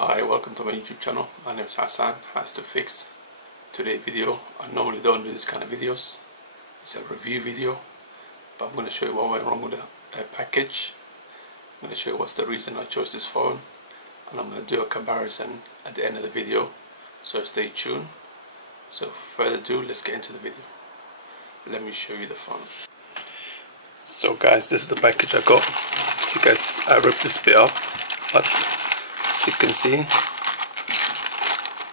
Hi, welcome to my YouTube channel. My name is Hassan, Has2Fix. Today's video, I normally don't do this kind of videos. It's a review video, but I'm going to show you what went wrong with the package. I'm going to show you what's the reason I chose this phone, and I'm going to do a comparison at the end of the video, so stay tuned. So further ado, let's get into the video. Let me show you the phone. So guys, this is the package I got. So guys, I ripped this bit up, but as you can see,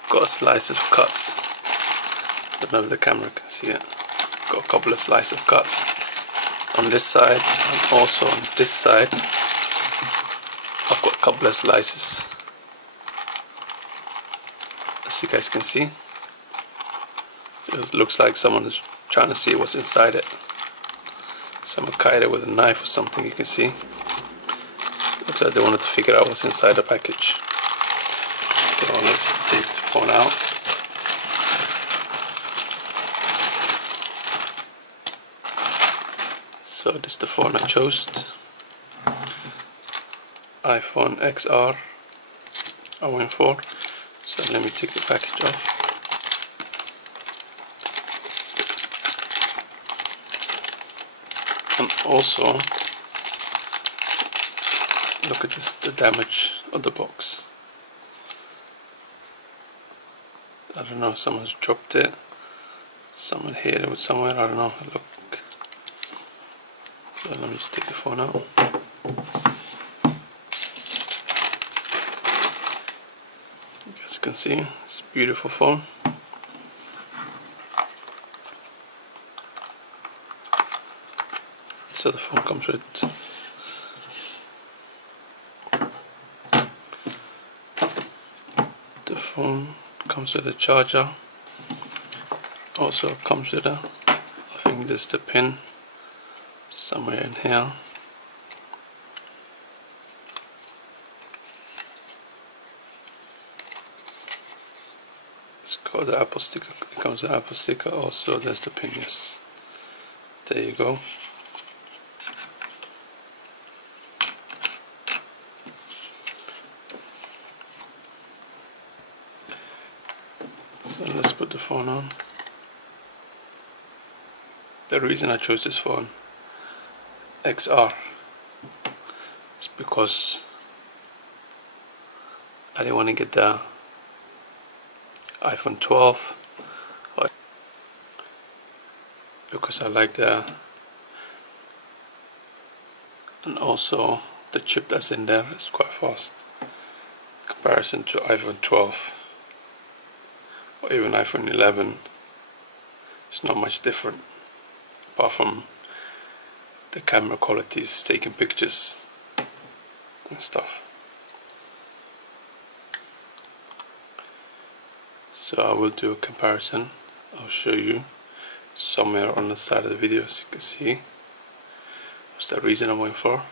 got a slice of cuts. Don't know if the camera can see it. Got a couple of slices of cuts on this side, and also on this side I've got a couple of slices. As you guys can see, it looks like someone is trying to see what's inside it. Someone cut it with a knife or something, you can see. Looks like they wanted to figure out what's inside the package. So let's take the phone out. So this is the phone I chose. iPhone XR I went for. So let me take the package off. And also, look at this, the damage of the box. I don't know, someone's dropped it. Someone hit it with somewhere, I don't know. Look. So let me just take the phone out. You guys can see, it's a beautiful phone. So the phone comes with a charger. Also comes with I think this is the pin somewhere in here. It's got the Apple sticker. It comes with the Apple sticker. Also there's the pin. Yes, there you go. So let's put the phone on. The reason I chose this phone XR is because I didn't want to get the iPhone 12 because I like and also the chip that's in there is quite fast in comparison to iPhone 12 or even iPhone 11. It's not much different apart from the camera quality is taking pictures and stuff. So I will do a comparison. I'll show you somewhere on the side of the video so you can see what's the reason I went for.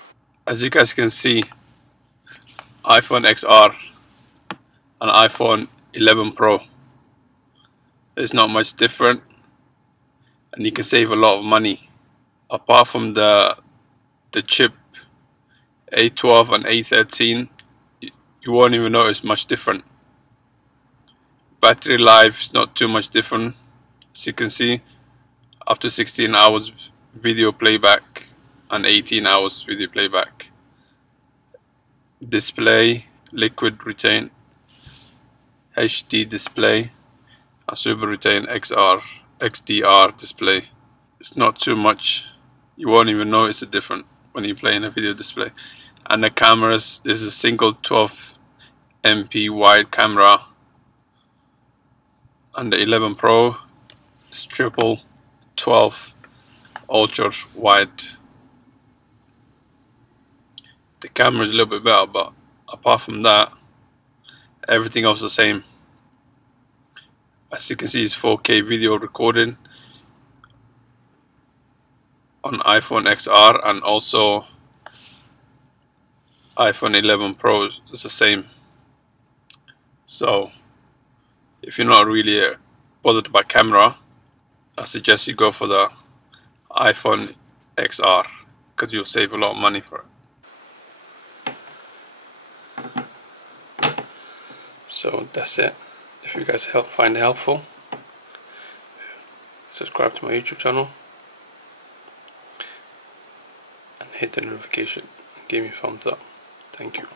As you guys can see, iPhone XR and iPhone 11 Pro, there's not much different, and you can save a lot of money. Apart from the chip A12 and A13, you won't even notice much different. Battery life is not too much different. As you can see, up to 16 hours video playback and 18 hours video playback. Display, liquid retain HD display, and super retain XDR display. It's not too much. You won't even notice the difference when you play in a video display. And the cameras, this is a single 12 MP wide camera, and the 11 Pro is triple 12 ultra wide. The camera is a little bit better, but apart from that, everything else is the same. As you can see, it's 4K video recording on iPhone XR, and also iPhone 11 Pro is the same. So if you're not really bothered by camera, I suggest you go for the iPhone XR because you'll save a lot of money for it. So that's it. If you guys find it helpful, subscribe to my YouTube channel and hit the notification and give me a thumbs up. Thank you.